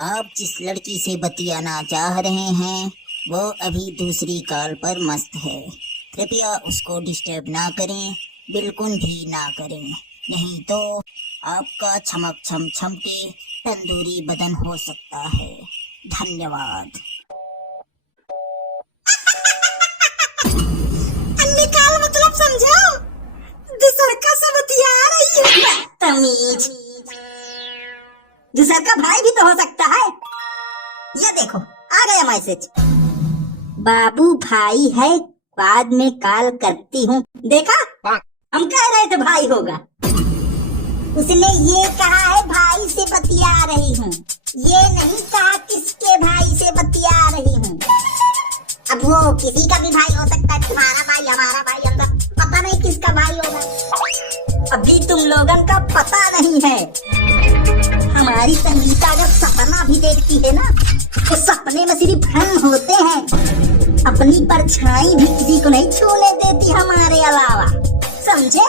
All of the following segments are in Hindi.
आप जिस लड़की से बतियाना चाह रहे हैं वो अभी दूसरी कॉल पर मस्त है। कृपया उसको डिस्टर्ब ना करें, बिल्कुल भी ना करें, नहीं तो आपका छमक छम छम के तंदूरी बदन हो सकता है। धन्यवाद। निकाल मतलब समझो। दूसर का से बतिया रही है तमीज। दूसर का भाई भी तो हो सकता है। ये देखो आ गया मैसेज। बाबू भाई है, बाद में कॉल करती हूँ। देखा, हम कह रहे थे भाई होगा। उसने ये कहा है भाई से बतिया रही हूँ, ये नहीं कहा किसके भाई से बतिया रही हूँ। अब वो किसी का भी भाई हो सकता है, तुम्हारा भाई, हमारा भाई, हम पता नहीं किसका भाई होगा। अभी तुम लोगन का पता नहीं है। हमारी संगीता अगर सपना भी देखती है ना, तो सपने में सिर्फ हम होते हैं। अपनी परछाई भी किसी को नहीं छूने देती हमारे अलावा, समझे?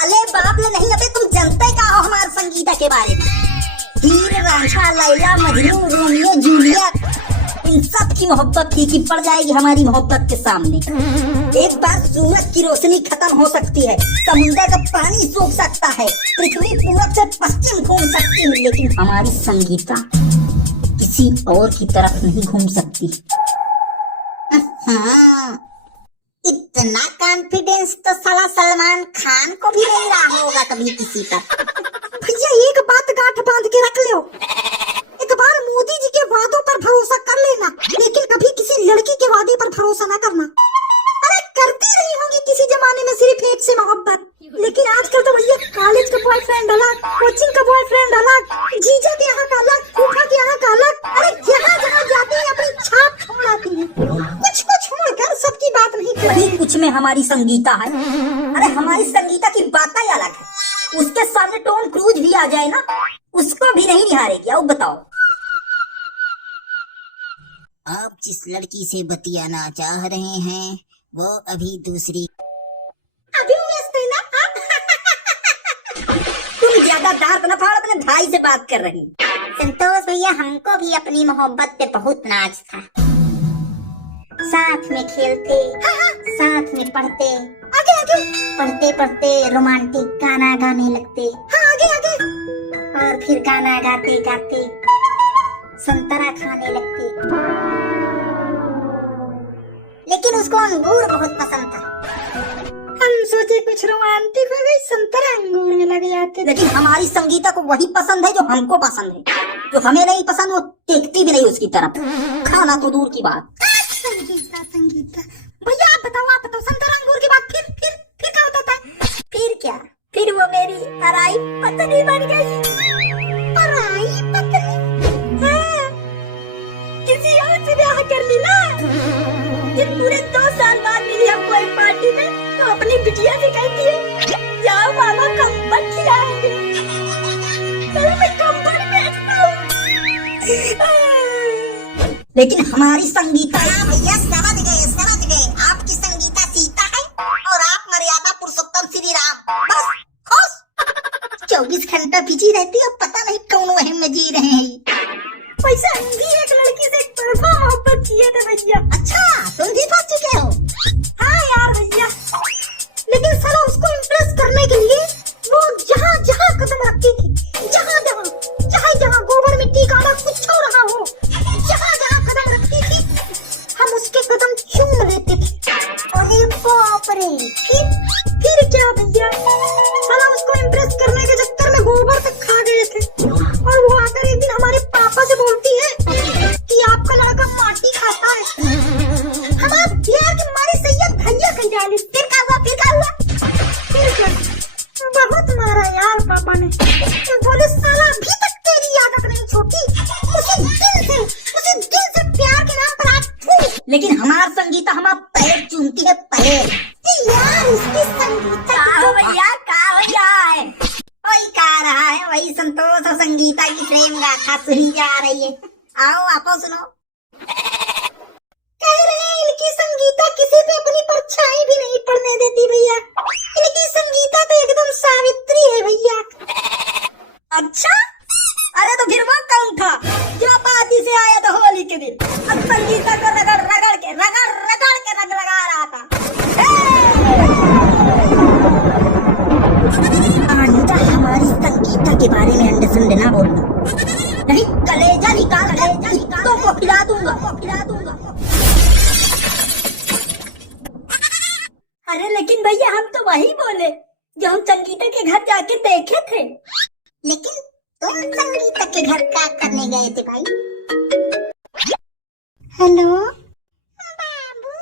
अले बाप ले नहीं, अबे तुम जानते क्या हो हमारे संगीता के बारे में? हीर रांझा, लैला मजनू, रोमियो जूलियट, इन सब की मोहब्बत फीकी पड़ जाएगी हमारी मोहब्बत के सामने। एक बार सूरज की रोशनी खत्म हो सकती है, समुद्र का पानी सूख सकता है, पृथ्वी पूरब से पश्चिम घूम सकती है, लेकिन हमारी संगीता किसी और की तरफ नहीं घूम सकती। इतना कॉन्फिडेंस तो साला सलमान खान को भी नहीं रहा होगा कभी किसी पर। भैया एक बात गांठ बांध के रख लो, एक बार मोदी जी के वादों पर भरोसा कर लेना, लेकिन कभी किसी लड़की के वादे पर भरोसा ना करना। अरे करती रही होंगी किसी जमाने में सिर्फ एक से मोहब्बत, लेकिन आजकल तो भैया कॉलेज का बॉयफ्रेंड अलग, कोचिंग का बॉयफ्रेंड अलग, जीजा के यहाँ का अलग, फूफा के यहाँ का अलग। अरे जहाँ जहाँ जाते हैं अपनी छाप छोड़ आती है। कुछ को छोड़कर सबकी बात नहीं करती। कुछ में हमारी संगीता है। अरे हमारी संगीता की बात ही अलग है। उसके सामने टॉम क्रूज भी आ जाए ना, उसको भी नहीं निहारेगी। अब बताओ, आप जिस लड़की से बतियाना चाह रहे हैं वो अभी दूसरी अभी व्यस्त है ना? तुम ज्यादा दांत न फाड़, अपने भाई से बात कर रही। संतोष भैया, हमको भी अपनी मोहब्बत पे बहुत नाज था। साथ में खेलते, साथ में पढ़ते, आगे आगे पढ़ते पढ़ते रोमांटिक गाना गाने लगते। हाँ आगे आगे। और फिर गाना गाते गाते संतरा खाने लगते। लेकिन उसको अंगूर बहुत पसंद था। हम सोचे कुछ रोमांटिक हो गई, संतरा अंगूर में लग जाते। लेकिन हमारी संगीता को वही पसंद है जो हमको पसंद है, जो हमें नहीं पसंद वो देखती भी नहीं उसकी तरफ, खाना तो दूर की बात। संगीता संगीता भैया आप बताओ संतरा अंगूर की बात। फिर क्या होता था? फिर क्या, फिर वो मेरी अराई पत्नी बन गई। अराई पत्नी? हाँ, किसी और से ब्याह कर ली ना। ये पूरे 2 साल बाद मिली हमको एक पार्टी में, तो अपनी बिटिया से कहती है जाओ मामा कंबल खिलाएंगे। चलो मैं कंबल बेचता हूँ। लेकिन हमारी संगीता, भैया समझ गए, आपकी संगीता सीता है और आप मर्यादा पुरुषोत्तम श्री राम। बस खुश 24 घंटा बिजी रहती है, पता नहीं कौन वहम में जी रहे हैं। वैसे हम भी एक लड़की से एक तरफा मोहब्बत किए थे भैया। अच्छा, तुम भी फंस चुके हो? हाँ यार भैया, लेकिन साला उसको इम्प्रेस करने के लिए वो जहाँ जहाँ कदम रखती थी, जहाँ गोबर मिट्टी काला कुछ हो रहा हो, जहाँ जहाँ कदम रखती थी हम उसके कदम चूम लेते थे। अरे बाप रे, फिर क्या भैया, साला उसको इम्प्रेस करने के चक्कर में गोबर तक खा गए थे। और वो आकर एक दिन हमारे पापा से बोलती है कि आपका लड़का माटी खाता है। हमारे प्यार के मारे सैयद भैया कहीं डाली। फिर क्या हुआ? फिर क्या, बहुत मारा यार पापा ने। बोले साला अभी तक तेरी आदत नहीं छोटी, उसी दिल से प्यार के नाम पर आज। लेकिन हमारा संगीता हमारा पैर चूमती है, पैर। यार इसकी संगीता भैया है, वही कह रहा है, वही संतोष और संगीता की प्रेम गाथा सुनी जा रही है। आओ आपो सुनो। कह रहे हैं इनकी संगीता किसी पे अपनी परछाई भी नहीं पड़ने देती भैया। इनकी संगीता तो एकदम सावित्री है भैया। अच्छा के दिन अब संगीता को रगड़ रगड़ के रंग लगा रहा था। आंटा हमारी संगीता के बारे में अंडे संडे ना बोलना, नहीं कलेजा निकाल तो खिला दूंगा। अरे लेकिन भैया हम तो वही बोले जो हम संगीता के घर जाके देखे थे। लेकिन तुम संगीता के घर क्या करने गए थे भाई? हेलो बाबू।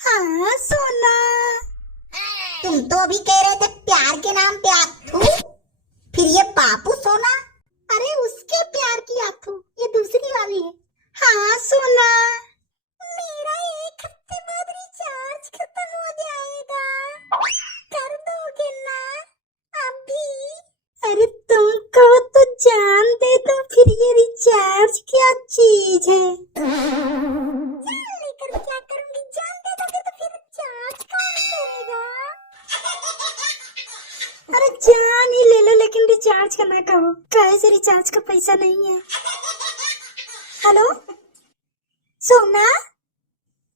हाँ सोना। तुम तो अभी कह रहे थे प्यार के नाम पे आथू, फिर ये बाबू सोना। अरे उसके प्यार की आथू, ये दूसरी वाली है। हाँ सोना। मेरा 1 हफ्ते बाद रिचार्ज खत्म हो जाएगा, कर दोगे ना अभी? अरे तुमको तो जान दे दो, फिर ये रिचार्ज क्या चीज है? जान लेकर क्या करूंगी? जान दे दोगे तो फिर रिचार्ज कौन करेगा? अरे जान ही ले लो, लेकिन रिचार्ज का ना कहो, काहे से रिचार्ज का पैसा नहीं है। हेलो सोना,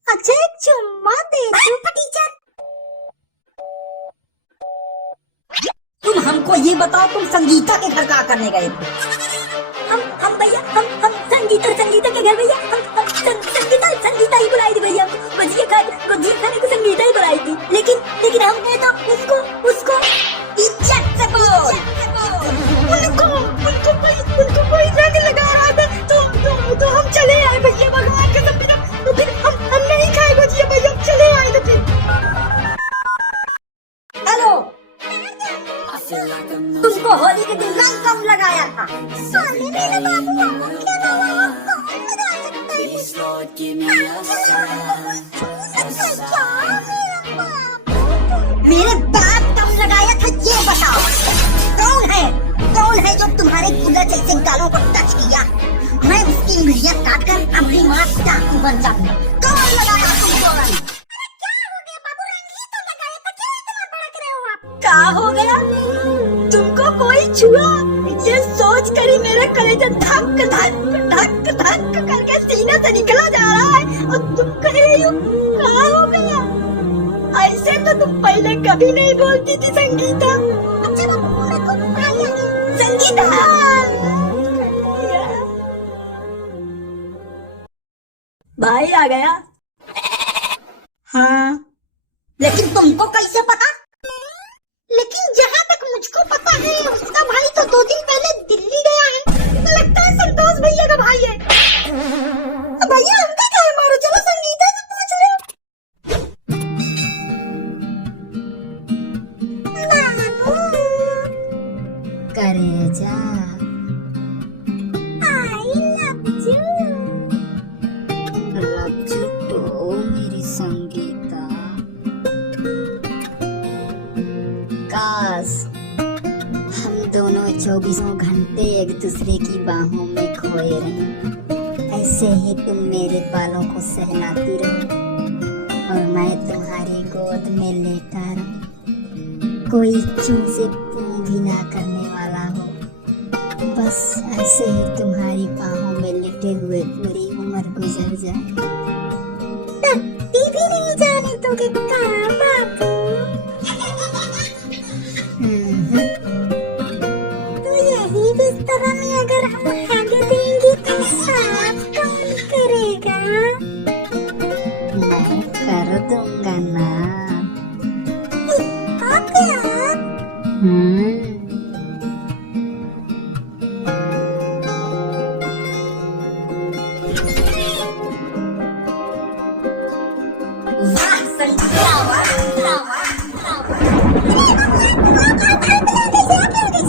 अच्छा एक चुम्मा दे दो। टीचर तुम हमको ये बताओ, तुम संगीता के घर क्या करने गए थे? हम भैया हम संगीता के घर भैया हम संगीता ही बुलाई थी भैया। गुजिया खाने को संगीता ही बुलाई थी, लेकिन हमने तो उसको इज्जत से बोल। उनको कोई रंग लगा रहा था तो हम चले आए भैया, भगवान के सब। तो फिर हम नहीं खाए गुजिया भैया, हम चले आए तो फिर। हेलो, तुमको होली के दिन रंग कम लगाया था। मेरे बाबू क्या मेरे बाप कम लगाया था, ये बताओ कौन है जो तुम्हारे गुला जैसे गालों को टच किया? मैं उसकी उंगलियां काट कर अपनी माँ चाकू बन जाऊंगा। कौन लगाया तुमको रंग? क्या हो गया बाबू, रंग ही तो लगाया था, क्यों इतना भड़क रहे हो आप? क्या हो गया? तुमको कोई छुआ, ये सोच कर ही मेरा कलेजा धक करके सीने से निकला जा रहा है, और तुम कह रही हो क्या हो गया? ऐसे तो तुम पहले कभी नहीं बोलती थी संगीता। अच्छा संगीता, भाई आ गया। हाँ, लेकिन तुमको कैसे पता? लेकिन जहाँ तक मुझको पता है, उसका भाई तो 2 दिन पहले दिल्ली गया है। लगता है संतोष भैया का भाई है। भैया हमका क्या है, मारो चलो संगीता से पूछ लो। करेजा, आई लव यू तो मेरी संगीता। काश हम दोनों 24 घंटे एक दूसरे की बाहों में खोए रहें। ऐसे ही तुम मेरे बालों को सहलाती रहो और मैं तुम्हारी गोद में लेटा रहूं। कोई चूं से पू भी ना करने वाला हो, बस ऐसे ही तुम्हारी बाहों में लेटे हुए पूरी उम्र गुजर जाए। भी नहीं जाने तो कि कहाँ बापू। तो यही बिस्तर में अगर हम हग देंगे तो साफ कौन करेगा? मैं कर दूंगा ना।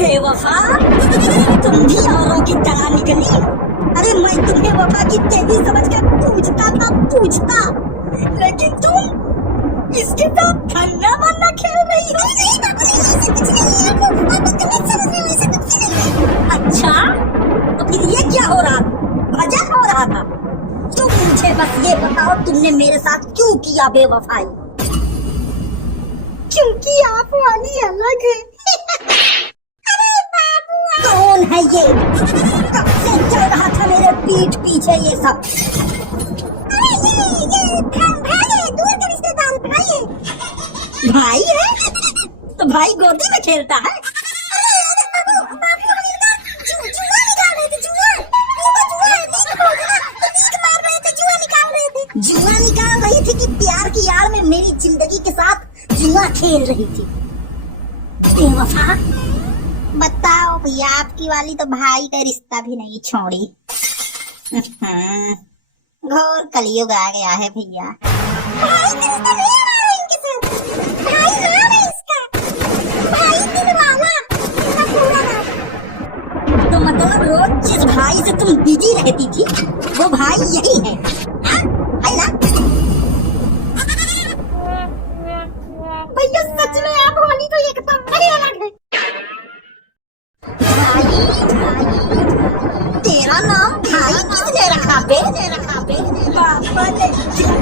बेवफा, तुम भी औरों की तरह निकली। अरे मैं तुम्हें वफा की देवी समझ कर पूछता, लेकिन तुम इसके साथ धन्ना मन्ना खेल रही हो। अच्छा, तो फिर ये क्या हो रहा था? भजन हो रहा था? तुम मुझे बस ये बताओ, तुमने मेरे साथ क्यों किया बेवफाई? क्योंकि आप वाली अलग है। अरे बाबू, कौन है ये? कब से चल रहा था मेरे पीठ पीछे ये सब? अरे ये भाई है, दूर का रिश्तेदार भाई है। भाई है? तो भाई गोदी में खेलता है? जुआ निकाल रही थी कि प्यार की यार में मेरी जिंदगी के साथ जुआ खेल रही थी? बेवफा। बताओ भैया, आपकी वाली तो भाई का रिश्ता भी नहीं छोड़ी। घोर कलयुग आ गया है भैया। भाई का रिश्ता नहीं है इनके साथ। भाई नाम है इसका, भाई दिलवाला, इसका पूरा नाम। तो मतलब रोज जिस भाई से तुम बिजी रहती थी वो भाई यही है, हाँ? है ना? भैया सच में आप वाली तो एकदम ही अलग है। तेरा नाम भाई किसने रखा बे? पापा ने।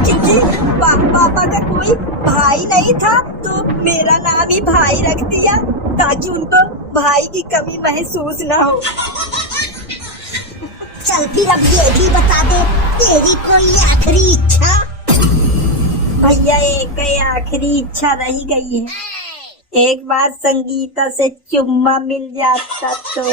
क्योंकि पापा का कोई भाई नहीं था तो मेरा नाम ही भाई रख दिया ताकि उनको भाई की कमी महसूस ना हो। चल फिर अब ये भी बता दे, तेरी कोई आखिरी इच्छा? भैया एक आखिरी इच्छा रही गई है, एक बार संगीता से चुम्मा मिल जाता तो।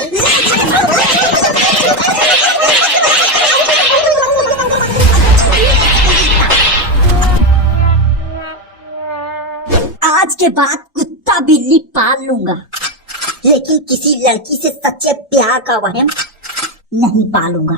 आज के बाद कुत्ता बिल्ली पाल लूंगा, लेकिन किसी लड़की से सच्चे प्यार का वहम नहीं पालूंगा।